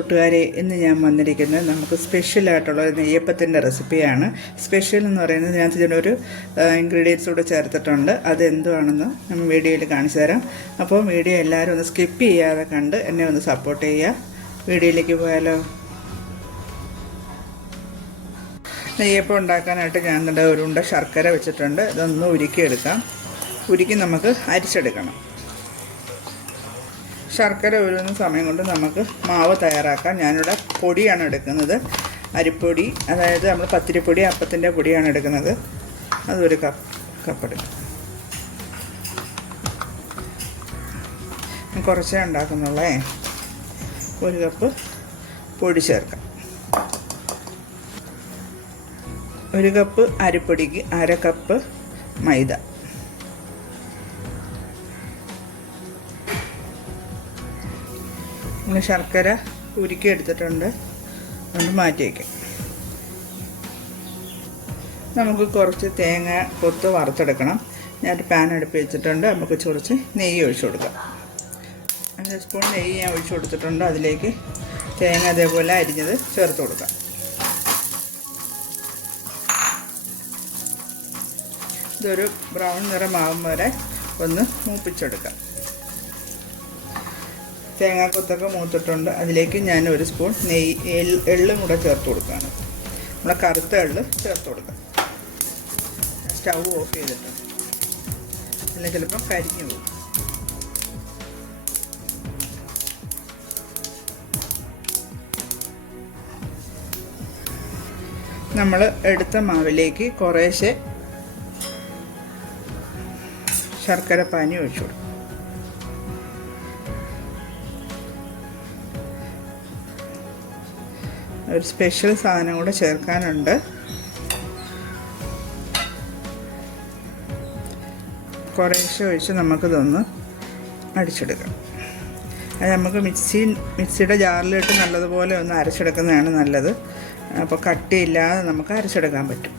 കൂട്ടുകാരെ ഇന്ന് ഞാൻ വന്നിരിക്കുന്നത് നമുക്ക് സ്പെഷ്യലായിട്ടുള്ള ഒരു നെയ്യപ്പത്തിന്റെ റെസിപ്പിയാണ്. സ്പെഷ്യൽ എന്ന് പറയുന്നത് ഇതിനകത്ത് ഇതിനൊരു ഇൻഗ്രീഡിയൻസ് കൂടെ ചേർത്തിട്ടുണ്ട്. അത് എന്തുവാണെന്ന് നമ്മൾ വീഡിയോയിൽ കാണിച്ചു തരാം. അപ്പോൾ വീഡിയോ എല്ലാവരും ഒന്ന് സ്കിപ്പ് ചെയ്യാതെ കണ്ട് എന്നെ ഒന്ന് സപ്പോർട്ട് ചെയ്യുക. വീഡിയോയിലേക്ക് പോയാലോ? നെയ്യപ്പം ഉണ്ടാക്കാനായിട്ട് ഞാൻ ഇവിടെ ഒരു ഉണ്ട ശർക്കര വെച്ചിട്ടുണ്ട്. ഇതൊന്ന് ഉരുക്കിയെടുക്കാം. ഉരുക്കി നമുക്ക് അരിച്ചെടുക്കണം. ശർക്കര ഉരുന്ന സമയം കൊണ്ട് നമുക്ക് മാവ് തയ്യാറാക്കാം. ഞാനിവിടെ പൊടിയാണ് എടുക്കുന്നത്. അരിപ്പൊടി അതായത് നമ്മൾ പത്തിരിപ്പൊടി അപ്പത്തിന്റെ പൊടിയാണ് എടുക്കുന്നത്. അതൊരു കപ്പ് കപ്പ് എടുക്കും. കുറച്ചേ ഉണ്ടാക്കുന്നുള്ളേ. ഒരു കപ്പ് പൊടി ചേർക്കാം. ഒരു കപ്പ് അരിപ്പൊടിക്ക് അര കപ്പ് മൈദ. നമ്മൾ ശർക്കര ഉരുക്കി എടുത്തിട്ടുണ്ട്. അതുകൊണ്ട് മാറ്റി വയ്ക്കാം നമുക്ക് കുറച്ച് തേങ്ങ കൊത്ത് വറുത്തെടുക്കണം. ഞാൻ പാൻ അടുപ്പ് വെച്ചിട്ടുണ്ട്. നമുക്ക് കുറച്ച് നെയ്യ് ഒഴിച്ചു കൊടുക്കാം. അഞ്ച് സ്പൂൺ നെയ്യ് ഞാൻ ഒഴിച്ചു കൊടുത്തിട്ടുണ്ട്. അതിലേക്ക് തേങ്ങ അതേപോലെ അരിഞ്ഞത് ചേർത്ത് കൊടുക്കാം. ഇതൊരു ബ്രൗൺ നിറമാകും വരെ ഒന്ന് മൂപ്പിച്ചെടുക്കാം. തേങ്ങാക്കൊത്തൊക്കെ മൂത്തിട്ടുണ്ട്. അതിലേക്ക് ഞാൻ ഒരു സ്പൂൺ നെയ്യ് എള്ള് കൂടെ ചേർത്ത് കൊടുക്കുകയാണ്. നമ്മുടെ കറുത്ത എള്ള് ചേർത്ത് കൊടുക്കാം. സ്റ്റൗ ഓഫ് ചെയ്തിട്ട്. അല്ലെങ്കിൽ ചിലപ്പോൾ കരിഞ്ഞു പോകും. നമ്മൾ എടുത്ത മാവിലേക്ക് കുറേശ്ശെ ശർക്കര പാനി ഒഴിച്ചു കൊടുക്കും. ഒരു സ്പെഷ്യൽ സാധനം കൂടെ ചേർക്കാനുണ്ട്. കുറേശ്ശെ ഒഴിച്ച് നമുക്കിതൊന്ന് അടിച്ചെടുക്കാം. അത് നമുക്ക് മിക്സി മിക്സിയുടെ ജാറിലിട്ട് നല്ലതുപോലെ ഒന്ന് അരച്ചെടുക്കുന്നതാണ് നല്ലത്. അപ്പോൾ കട്ടിയില്ലാതെ നമുക്ക് അരച്ചെടുക്കാൻ പറ്റും.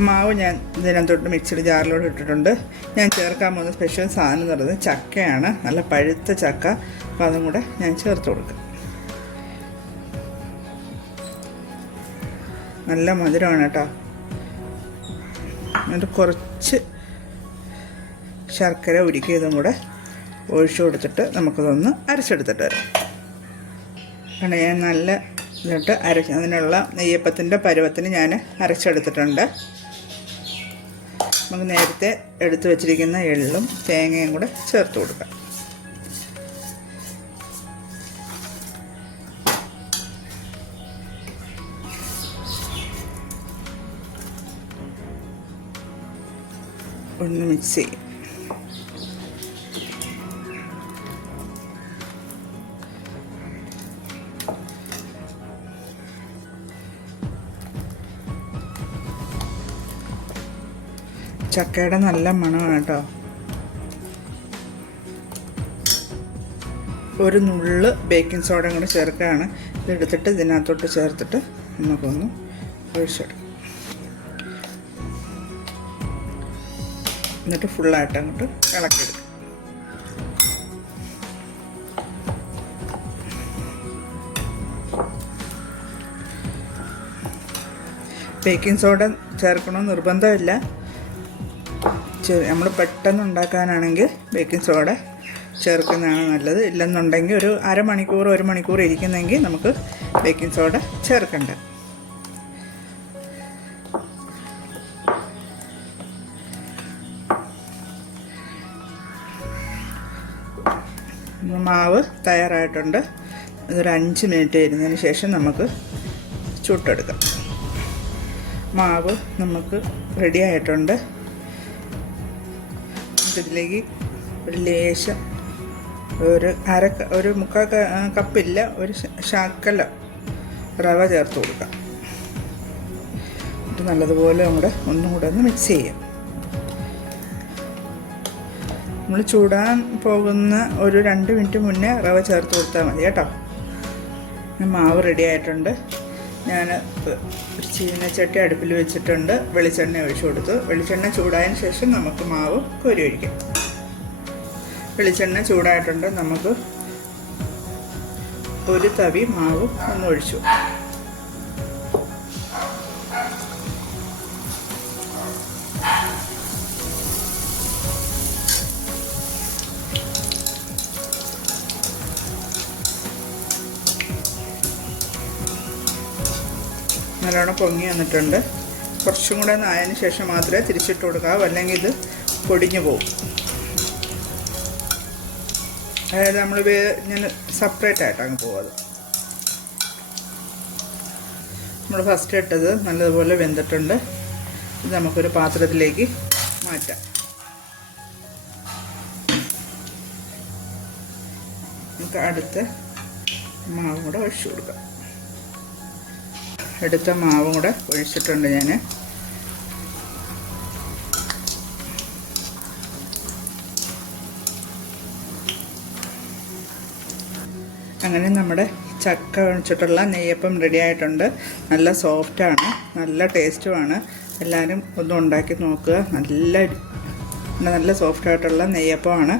മാവ് ഞാൻ ഇതിനകത്തോട്ട് മിക്സിയുടെ ജാറിലോട്ട് ഇട്ടിട്ടുണ്ട്. ഞാൻ ചേർക്കാൻ പോകുന്ന സ്പെഷ്യൽ സാധനം എന്ന് പറയുന്നത് ചക്കയാണ്. നല്ല പഴുത്ത ചക്ക. അപ്പോൾ അതും കൂടെ ഞാൻ ചേർത്ത് കൊടുക്കും. നല്ല മധുരമാണ് കേട്ടോ. എന്നിട്ട് കുറച്ച് ശർക്കര ഉരുക്കിയതും കൂടെ ഒഴിച്ചു കൊടുത്തിട്ട് നമുക്കതൊന്ന് അരച്ചെടുത്തിട്ട് വരാം. കാരണം ഞാൻ നല്ല ഇതിട്ട് അരച്ച് അതിനുള്ള നെയ്യപ്പത്തിന്റെ പരുവത്തിന് ഞാൻ അരച്ചെടുത്തിട്ടുണ്ട്. നമുക്ക് നേരത്തെ എടുത്തു വച്ചിരിക്കുന്ന എള്ളും തേങ്ങയും കൂടെ ചേർത്ത് കൊടുക്കാം. ഒന്ന് മിക്സ് ചെയ്യും. ചക്കയുടെ നല്ല മണമാണ് കേട്ടോ. ഒരു നുള്ള് ബേക്കിംഗ് സോഡയും കൂടെ ചേർക്കുകയാണ്. ഇതെടുത്തിട്ട് ഇതിനകത്തോട്ട് ചേർത്തിട്ട് നമുക്കൊന്ന് ഒഴിച്ചെടുക്കാം. എന്നിട്ട് ഫുള്ളായിട്ട് അങ്ങോട്ട് ഇളക്കിയെടുക്കും. ബേക്കിംഗ് സോഡ ചേർക്കണമെന്ന് നിർബന്ധമില്ല. നമ്മൾ പെട്ടെന്ന് ഉണ്ടാക്കാനാണെങ്കിൽ ബേക്കിംഗ് സോഡ ചേർക്കുന്നതാണ് നല്ലത്. ഇല്ലെന്നുണ്ടെങ്കിൽ ഒരു അരമണിക്കൂർ ഒരു മണിക്കൂർ ഇരിക്കുന്നെങ്കിൽ നമുക്ക് ബേക്കിംഗ് സോഡ ചേർക്കണ്ട. മാവ് തയ്യാറായിട്ടുണ്ട്. ഇതൊരു അഞ്ച് മിനിറ്റ് ഇരുന്നതിന് ശേഷം നമുക്ക് ചുട്ടെടുക്കാം. മാവ് നമുക്ക് റെഡി ആയിട്ടുണ്ട്. ഇതിലേക്ക് ഒരു ലേശം ഒരു അര ഒരു മുക്കാൽ കപ്പില്ല ഒരു ശാക്കല റവ ചേർത്ത് കൊടുക്കാം. ഇത് നല്ലതുപോലെ നമ്മുടെ ഒന്നും കൂടെ ഒന്ന് മിക്സ് ചെയ്യാം. നമ്മൾ ചൂടാൻ പോകുന്ന ഒരു രണ്ട് മിനിറ്റ് മുന്നേ റവ ചേർത്ത് കൊടുത്താൽ മതി കേട്ടോ. മാവ് റെഡി ആയിട്ടുണ്ട്. ഞാൻ ചീനച്ചട്ടി അടുപ്പിൽ വെച്ചിട്ടുണ്ട്. വെളിച്ചെണ്ണ ഒഴിച്ചു കൊടുത്തു. വെളിച്ചെണ്ണ ചൂടായതിന് ശേഷം നമുക്ക് മാവ് കോരി ഒഴിക്കാം. വെളിച്ചെണ്ണ ചൂടായിട്ടുണ്ട്. നമുക്ക് ഒരു തവി മാവ് ഒന്ന് ഒഴിച്ചു. നല്ലോണം പൊങ്ങി വന്നിട്ടുണ്ട്. കുറച്ചും കൂടെ ഒന്ന് ആയതിനു ശേഷം മാത്രമേ തിരിച്ചിട്ട് കൊടുക്കാവൂ. അല്ലെങ്കിൽ ഇത് പൊടിഞ്ഞു പോകും അതായത് നമ്മൾ വേ ഞാൻ സെപ്പറേറ്റ് ആയിട്ട് അങ്ങ് പോവാത്. നമ്മൾ ഫസ്റ്റ് ഇട്ടത് നല്ലതുപോലെ വെന്തിട്ടുണ്ട്. ഇത് നമുക്കൊരു പാത്രത്തിലേക്ക് മാറ്റാം. നമുക്ക് അടുത്ത മാവും കൂടെ ഒഴിച്ചു കൊടുക്കാം. എടുത്ത മാവും കൂടെ ഒഴിച്ചിട്ടുണ്ട് ഞാൻ അങ്ങനെ നമ്മുടെ ചക്ക വെച്ചിട്ടുള്ള നെയ്യപ്പം റെഡി ആയിട്ടുണ്ട്. നല്ല സോഫ്റ്റാണ് നല്ല ടേസ്റ്റുമാണ് എല്ലാവരും ഒന്ന് ഉണ്ടാക്കി നോക്കുക. നല്ല നല്ല സോഫ്റ്റ് ആയിട്ടുള്ള നെയ്യപ്പമാണ്.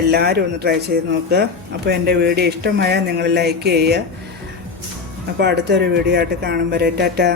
എല്ലാവരും ഒന്ന് ട്രൈ ചെയ്ത് നോക്കുക. അപ്പോൾ എന്റെ വീഡിയോ ഇഷ്ടമായാൽ നിങ്ങൾ ലൈക്ക് ചെയ്യുക. അപ്പോൾ അടുത്തൊരു വീഡിയോ ആയിട്ട് കാണുമ്പോൾ ടാറ്റാ.